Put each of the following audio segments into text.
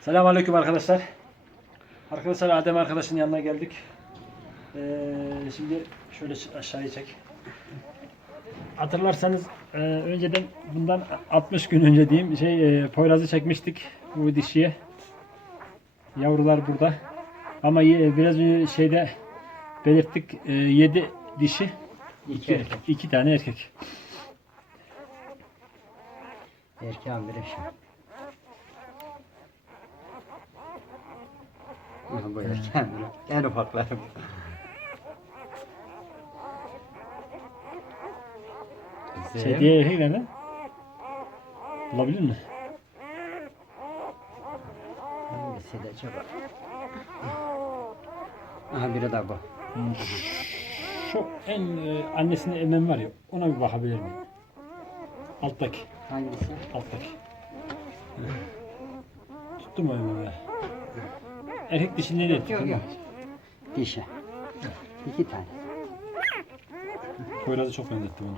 Selamünaleyküm arkadaşlar. Arkadaşlar Adem arkadaşın yanına geldik. Ee, şimdi şöyle aşağıya çek. Hatırlarsanız e, önceden bundan 60 gün önce diyeyim şey e, Poyraz'ı çekmiştik bu dişiye. Yavrular burada. Ama ye- biraz önce şeyde belirttik 7 dişi, İki erkek. 2 tane erkek. Erkeğin biri şu. Erkeğin biri. En ufakları bu. Kızım. Şey diye erkek nerede? Bulabilir mi? Hangisi de acaba? Aha biri de bu. Şu en e, annesinin emem var ya ona bir bakabilir miyim? Alttaki. Hangisi? Alttaki. Tuttu mu ememi? Erkek dişi nereye tuttu? Yok yok. Dişi. İki tane. Poyraz'ı çok benzetti bunu.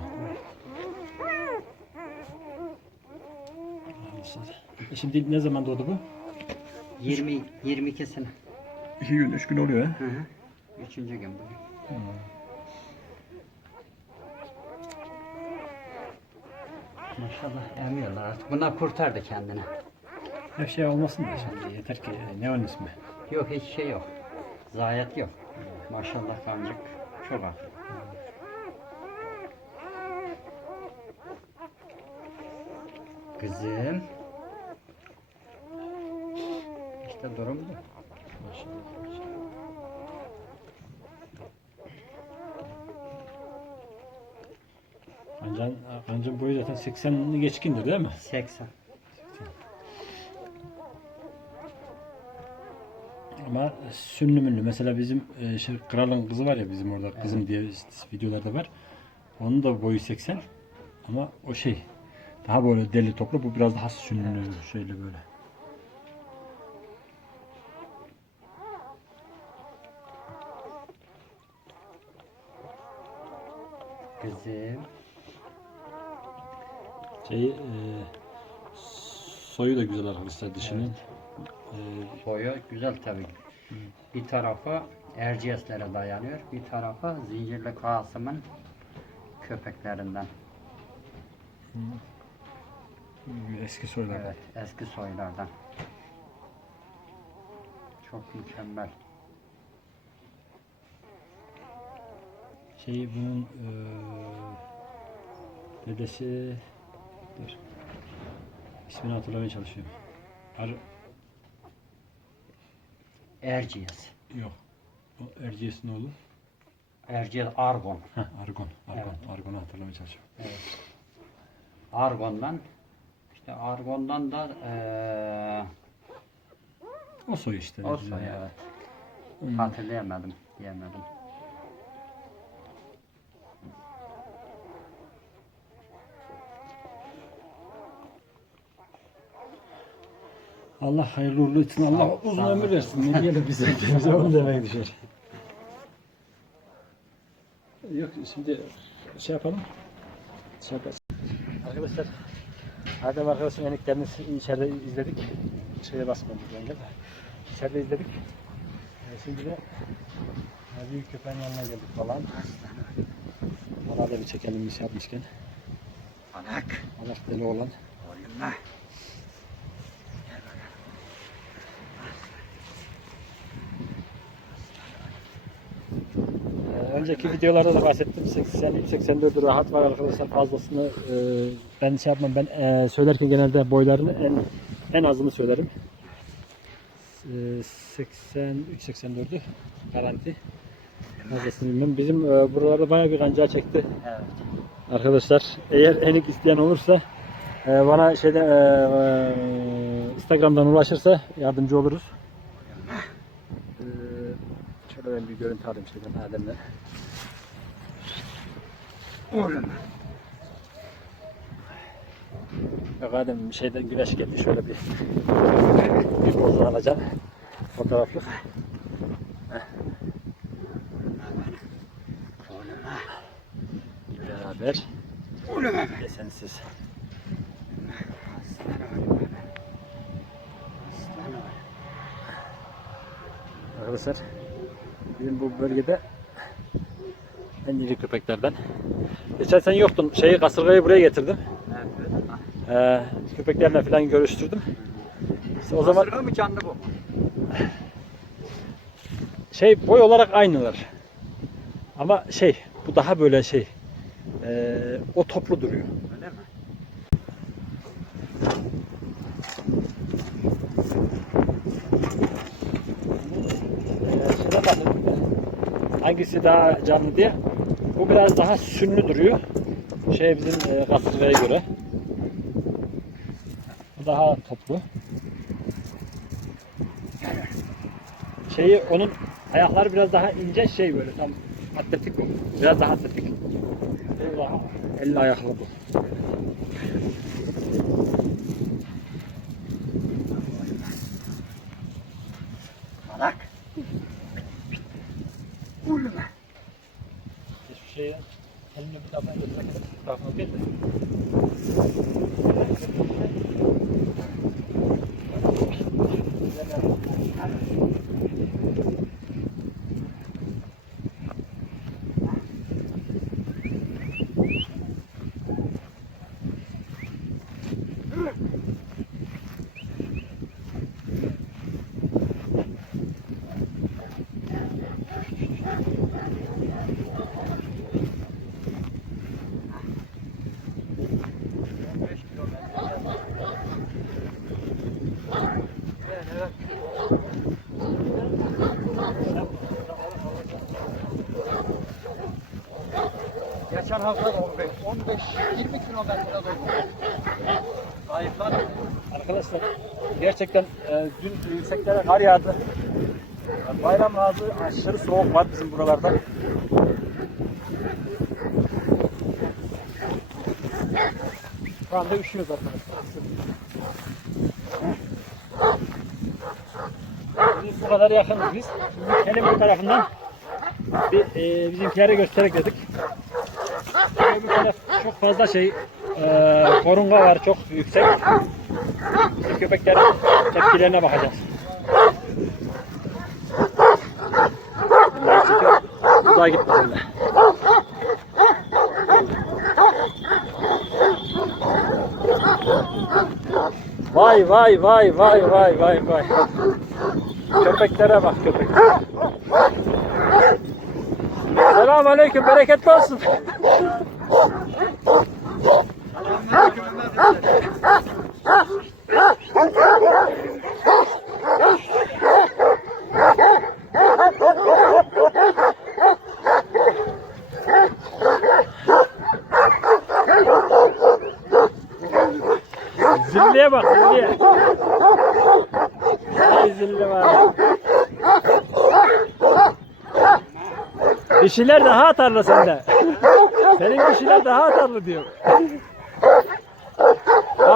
E Şimdi ne zaman doğdu bu? 20 22 sene. 2 gün, 3 gün oluyor ha. Hı hı. Üçüncü gün bugün. Maşallah emiyorlar artık. Bunlar kurtardı kendini. Her şey olmasın da şimdi yeter ki e, ne onun ismi? Yok hiç şey yok. Zayiat yok. Maşallah kancık çok az. Kızım. İşte durum bu. Kancan, kancın boyu zaten 80'li geçkindir değil mi? 80. Ama sünlü münlü. Mesela bizim e, şey, kralın kızı var ya bizim orada kızım diye videolarda var. Onun da boyu 80. Ama o şey daha böyle deli toplu. Bu biraz daha sünlü şöyle böyle. Kızım. Şey e, soyu da güzel arkadaşlar dişinin. E, Boyu güzel tabii. Bir tarafı Erciyes'lere dayanıyor. Bir tarafı Zincirli Kasım'ın köpeklerinden. eski soylar. Evet, eski soylardan. Çok mükemmel. Şey bunun e, dedesi dur. İsmini hatırlamaya çalışıyorum. Ar Erciyes. yok. O Erciyes'in oğlu. Erciyes Argon. Heh, Argon. Argon. Evet. Argon'u hatırlamaya çalışıyorum. Argon'dan işte Argon'dan da eee O soy işte. o soy evet. Hmm. Hatırlayamadım, diyemedim. Allah hayırlı uğurlu etsin. Allah uzun ömür versin. Ne diyelim bize? bize onu demeye düşer. Yok şimdi şey yapalım. Şey yaparız. Arkadaşlar Adem arkadaşın eniklerini içeride izledik. Şeye basmadık bence de. İçeride izledik. Ee, şimdi de e, büyük köpeğin yanına geldik falan. Ona da bir çekelim bir şey yapmışken. Anak. Allah deli olan. Oğlum Önceki videolarda da bahsettim. 80-84 rahat var arkadaşlar fazlasını e, ben şey yapmam. Ben e, söylerken genelde boylarını en en azını söylerim. E, 83-84'ü garanti. Fazlasını bilmem. Bizim e, buralarda bayağı bir kancağı çekti. Evet. Arkadaşlar eğer enik isteyen olursa e, bana şeyde e, e, Instagram'dan ulaşırsa yardımcı oluruz. Şöyle ben bir görüntü alayım şeyden Adem'le. Oğlum. Yok Adem şeyden güneş geldi şöyle bir bir pozu alacağım. Fotoğraflık. Beraber. Desensiz. Arkadaşlar. Bizim bu bölgede en iri köpeklerden. Geçen sen yoktun. Şeyi kasırgayı buraya getirdim. Ee, köpeklerle falan görüştürdüm. İşte o zaman Kasırga mı canlı bu? şey boy olarak aynılar. Ama şey bu daha böyle şey ee, o toplu duruyor. Öyle mi? Ee, şuna bakın. Hangisi daha canlı diye. Bu biraz daha sünlü duruyor. Şey bizim e, kasırgaya göre. Bu daha toplu. Şeyi onun ayakları biraz daha ince şey böyle tam atletik bu. Biraz daha atletik. Bu daha elli ayaklı bu. Malak. Ulma. Hiçbir şeyi elini bir tarafa götürmek bir tarafa değil de. Hafta da 15, 15, 20 kilometre doldu. Zayıflar. Arkadaşlar gerçekten e, dün yükseklere kar yağdı. Bayram ağzı aşırı soğuk var bizim buralarda. Şu anda üşüyoruz arkadaşlar. Biz bu kadar yakınız biz. Şimdi Kelim bu tarafından bir e, bizimkileri göstererek dedik. Fazla şey e, korunga var çok yüksek. Bizim köpeklerin tepkilerine bakacağız. Uzağa gitmesinler. Vay vay vay vay vay vay vay. Köpeklere bak köpek. Selamun aleyküm bereketli olsun. Zilliye bak zilliye. Ay zilli var. Dişiler daha atarlı sende. Senin dişiler daha atarlı diyor.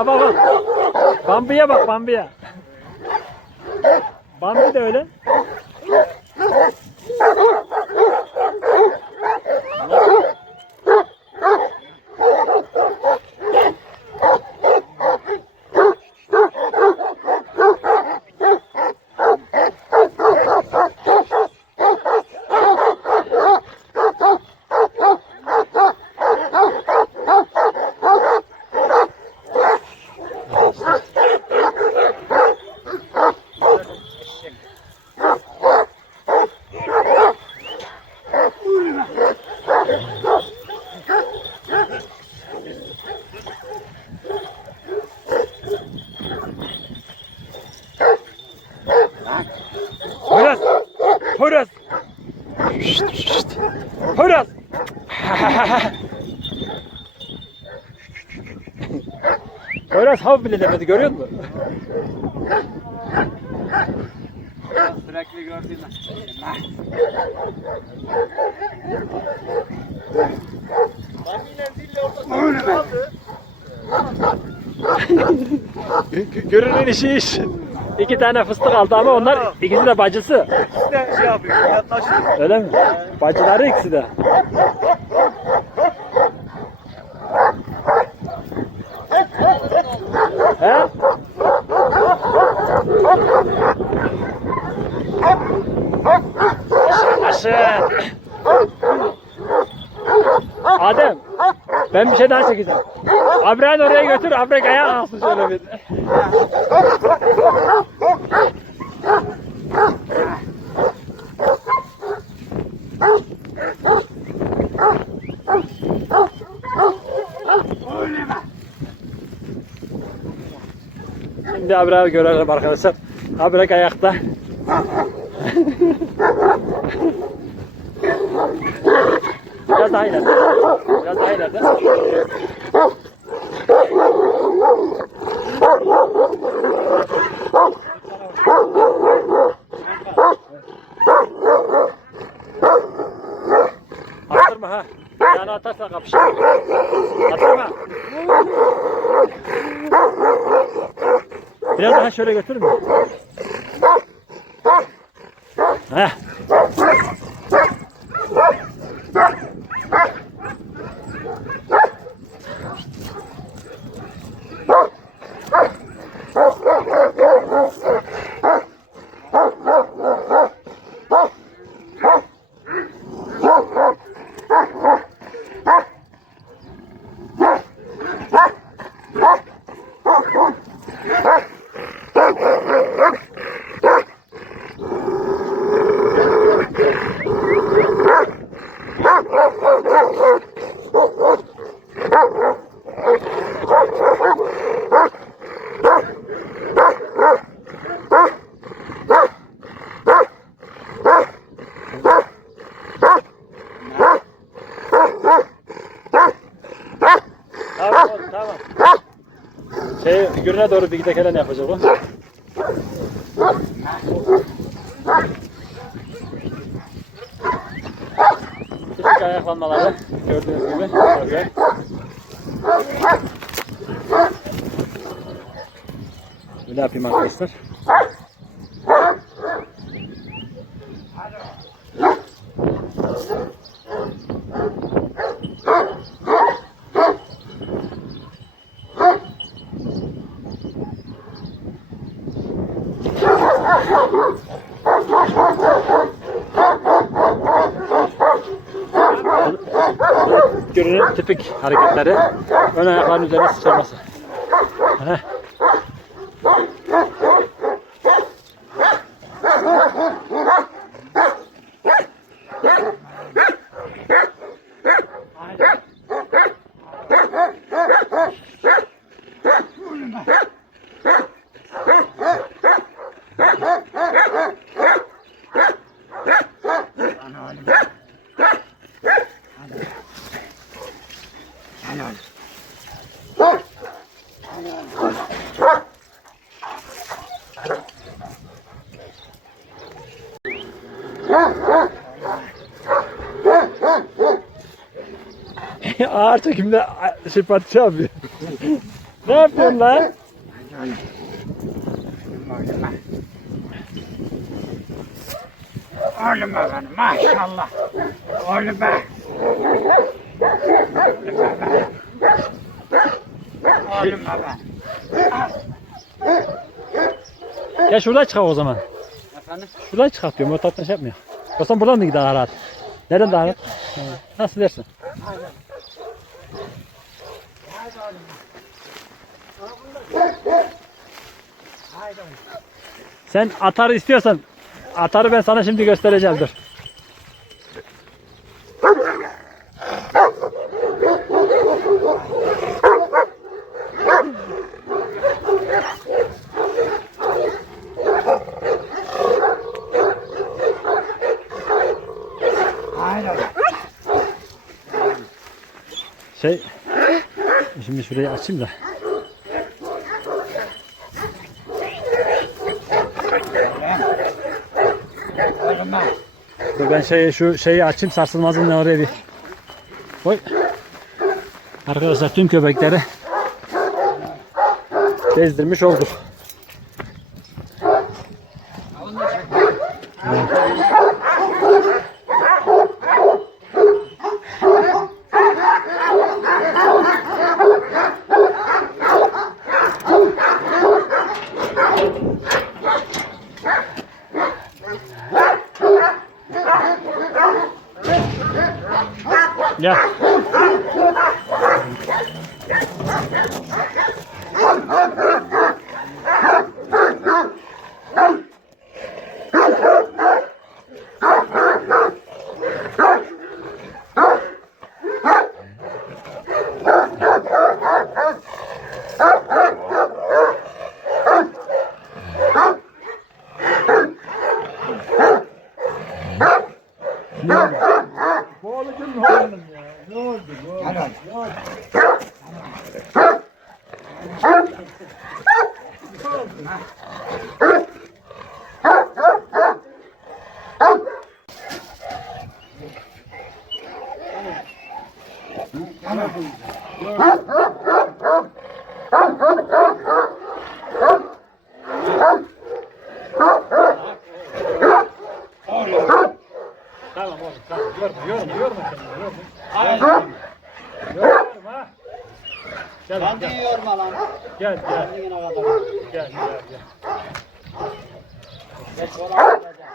Bak bak. Bambiye bak Bambiye. Bambi de öyle. Hav bile demedi görüyor musun? Sürekli gördüğünde. Görünün işi iş. İki tane fıstık aldı ama onlar ikisi de bacısı. İşte şey yapıyor. Öyle mi? Bacıları ikisi de. Adem. Ben bir şey daha çekeceğim. Abra'yı oraya götür. Abra ayağa kalksın şöyle bir. Şimdi Abra'yı görelim arkadaşlar. Abra ayakta. Biraz daha ileride. Attırma ha. Yani atarsan kapışır. Attırma. Biraz daha şöyle götür mü? Heh. Tamam oğlum, tamam. Şey figürüne doğru bir gidelim yapacak o. Küçük ayaklanmaları gördüğünüz gibi. Böyle. Böyle yapayım arkadaşlar. Görünün tipik hareketleri. Ön ayakların üzerine sıçraması. Heh. Ağır çekimde şey parça yapıyor. ne yapıyorsun lan? Oğlum efendim maşallah. Oğlum be. Oğlum efendim. Ya şuradan çıkar o zaman. Efendim? Şuradan çıkart diyorum. O taraftan şey yapmıyor. Zaman buradan mı gider rahat? Nereden daha rahat? Ha, Nasıl dersin? Sen atarı istiyorsan atarı ben sana şimdi göstereceğim dur. Şey şimdi şurayı açayım da. Dur ben şey, şu şeyi açayım sarsılmazın ne oraya bir. Koy. Arkadaşlar tüm köpekleri bezdirmiş olduk. oğlum oğlum ya. Ne oldu bu? Gel hadi. Yorma yorma yorma kendini yorma. Yorma ha. Gel Lan gel diyor lan. gel gel Yine kadar. gel gel gel. Geç oraya gideceğim.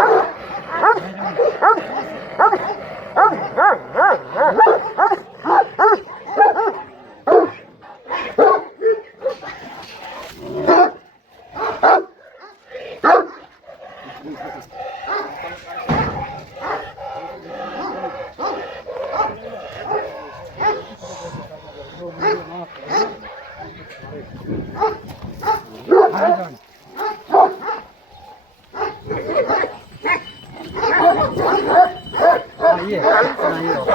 Ha, iyi oldu.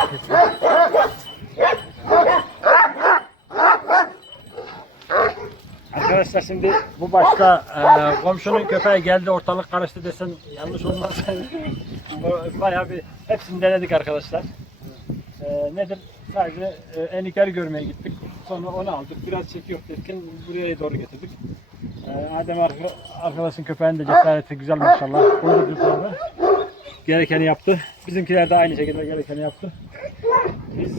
Arkadaşlar şimdi bu başta e, komşunun köpeği geldi ortalık karıştı desen yanlış olmaz. Bayağı bir hepsini denedik arkadaşlar. E, nedir? Sadece e, enikleri görmeye gittik. Sonra onu aldık. Biraz çekiyor derken buraya doğru getirdik. E, Adem arka, arkadaşın köpeğinin de cesareti güzel maşallah. Koydu yukarıda. Gerekeni yaptı. Bizimkiler de aynı şekilde gerekeni yaptı. Biz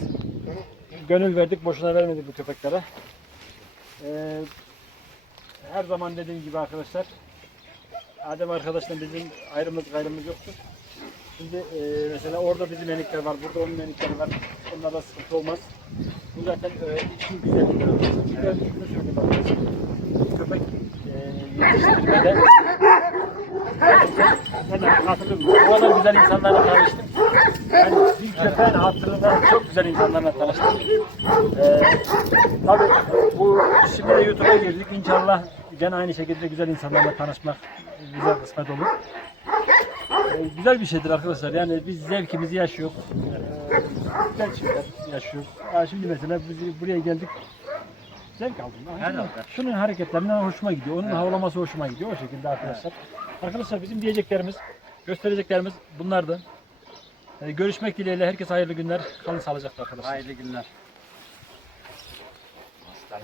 gönül verdik, boşuna vermedik bu köpeklere. Ee, her zaman dediğim gibi arkadaşlar Adem arkadaşla bizim ayrımız gayrımız yoktur. Şimdi e, mesela orada bizim enikler var, burada onun enikleri var. Onlarda sıkıntı olmaz. Bu zaten e, işin güzelliği. Bir arkadaşlar. Köpek e, yetiştirmede de hatırlıyorum. Bu kadar güzel insanlarla tanıştım. Yani bir köpeğin hatırında çok güzel insanlarla tanıştım. Ee, tabii bu şimdi de YouTube'a girdik. İnşallah gene aynı şekilde güzel insanlarla tanışmak bize kısmet olur. Ee, güzel bir şeydir arkadaşlar. Yani biz zevkimizi yaşıyoruz. Ee, güzel şeyler yaşıyoruz. Ya şimdi mesela biz buraya geldik. Zevk aldım. Şunun, şunun hareketlerinden hoşuma gidiyor. Onun havlaması hoşuma gidiyor. O şekilde arkadaşlar. Arkadaşlar bizim diyeceklerimiz, göstereceklerimiz bunlardı. Ee, görüşmek dileğiyle herkese hayırlı günler. Kalın sağlıcakla arkadaşlar. Hayırlı günler. Şey